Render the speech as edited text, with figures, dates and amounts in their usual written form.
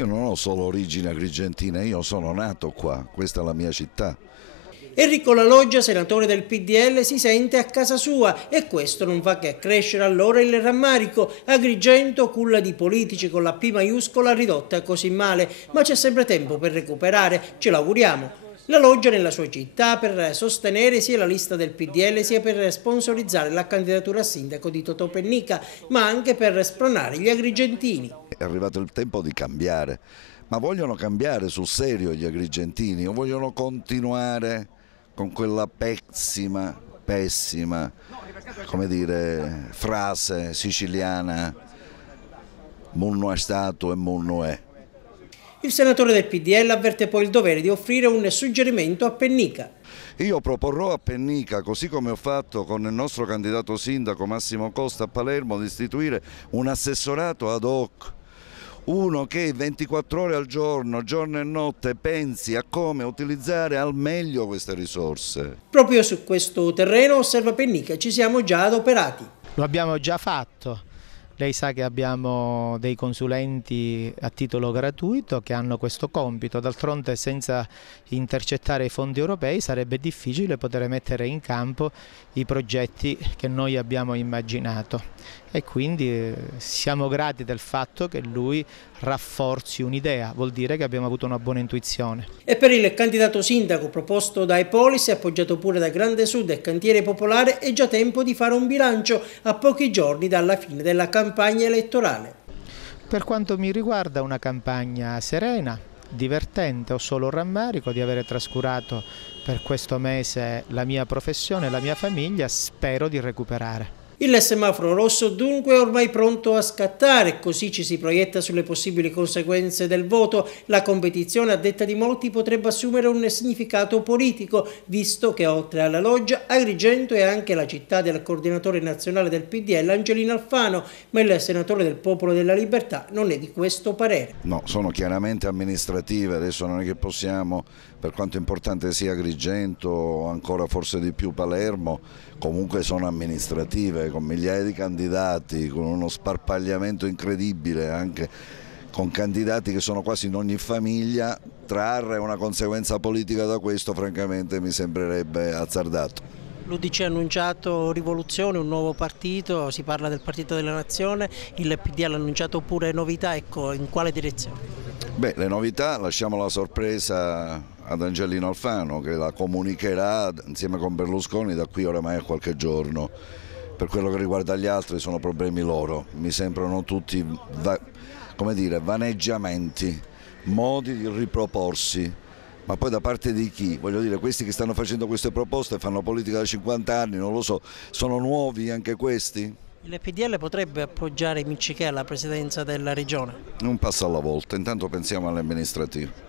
Io non ho solo origini agrigentine, io sono nato qua, questa è la mia città. Enrico La Loggia, senatore del PDL, si sente a casa sua e questo non fa che accrescere allora il rammarico. Agrigento, culla di politici con la P maiuscola, ridotta così male, ma c'è sempre tempo per recuperare, ce l'auguriamo. La Loggia nella sua città per sostenere sia la lista del PDL sia per sponsorizzare la candidatura a sindaco di Totò Pennica, ma anche per spronare gli agrigentini. È arrivato il tempo di cambiare, ma vogliono cambiare sul serio gli agrigentini o vogliono continuare con quella pessima, come dire, frase siciliana, munno è stato e munno è. Il senatore del PDL avverte poi il dovere di offrire un suggerimento a Pennica. Io proporrò a Pennica, così come ho fatto con il nostro candidato sindaco Massimo Costa a Palermo, di istituire un assessorato ad hoc, uno che 24 ore al giorno e notte pensi a come utilizzare al meglio queste risorse. Proprio su questo terreno, osserva Pennica, ci siamo già adoperati. Lo abbiamo già fatto. Lei sa che abbiamo dei consulenti a titolo gratuito che hanno questo compito, d'altronde senza intercettare i fondi europei sarebbe difficile poter mettere in campo i progetti che noi abbiamo immaginato e quindi siamo grati del fatto che lui rafforzi un'idea, vuol dire che abbiamo avuto una buona intuizione. E per il candidato sindaco proposto da Epolis e appoggiato pure da Grande Sud e Cantiere Popolare è già tempo di fare un bilancio a pochi giorni dalla fine della campagna elettorale. Per quanto mi riguarda una campagna serena, divertente, ho solo rammarico di avere trascurato per questo mese la mia professione e la mia famiglia, spero di recuperare. Il semaforo rosso dunque è ormai pronto a scattare, così ci si proietta sulle possibili conseguenze del voto. La competizione, a detta di molti, potrebbe assumere un significato politico, visto che oltre alla Loggia, Agrigento è anche la città del coordinatore nazionale del PDL Angelino Alfano, ma il senatore del Popolo della Libertà non è di questo parere. No, sono chiaramente amministrative, adesso non è che possiamo, per quanto importante sia Agrigento, ancora forse di più Palermo, comunque sono amministrative, con migliaia di candidati, con uno sparpagliamento incredibile, anche con candidati che sono quasi in ogni famiglia. Trarre una conseguenza politica da questo francamente mi sembrerebbe azzardato. L'UDC ha annunciato rivoluzione, un nuovo partito, si parla del Partito della Nazione, il PDL ha annunciato pure novità, ecco, in quale direzione? Beh, le novità lasciamo la sorpresa ad Angelino Alfano, che la comunicherà insieme con Berlusconi da qui oramai a qualche giorno. Per quello che riguarda gli altri sono problemi loro, mi sembrano tutti come dire, vaneggiamenti, modi di riproporsi, ma poi da parte di chi? Voglio dire, questi che stanno facendo queste proposte fanno politica da 50 anni, non lo so, sono nuovi anche questi? Il PDL potrebbe appoggiare Miccichè alla presidenza della regione? Un passo alla volta, intanto pensiamo alle amministrative.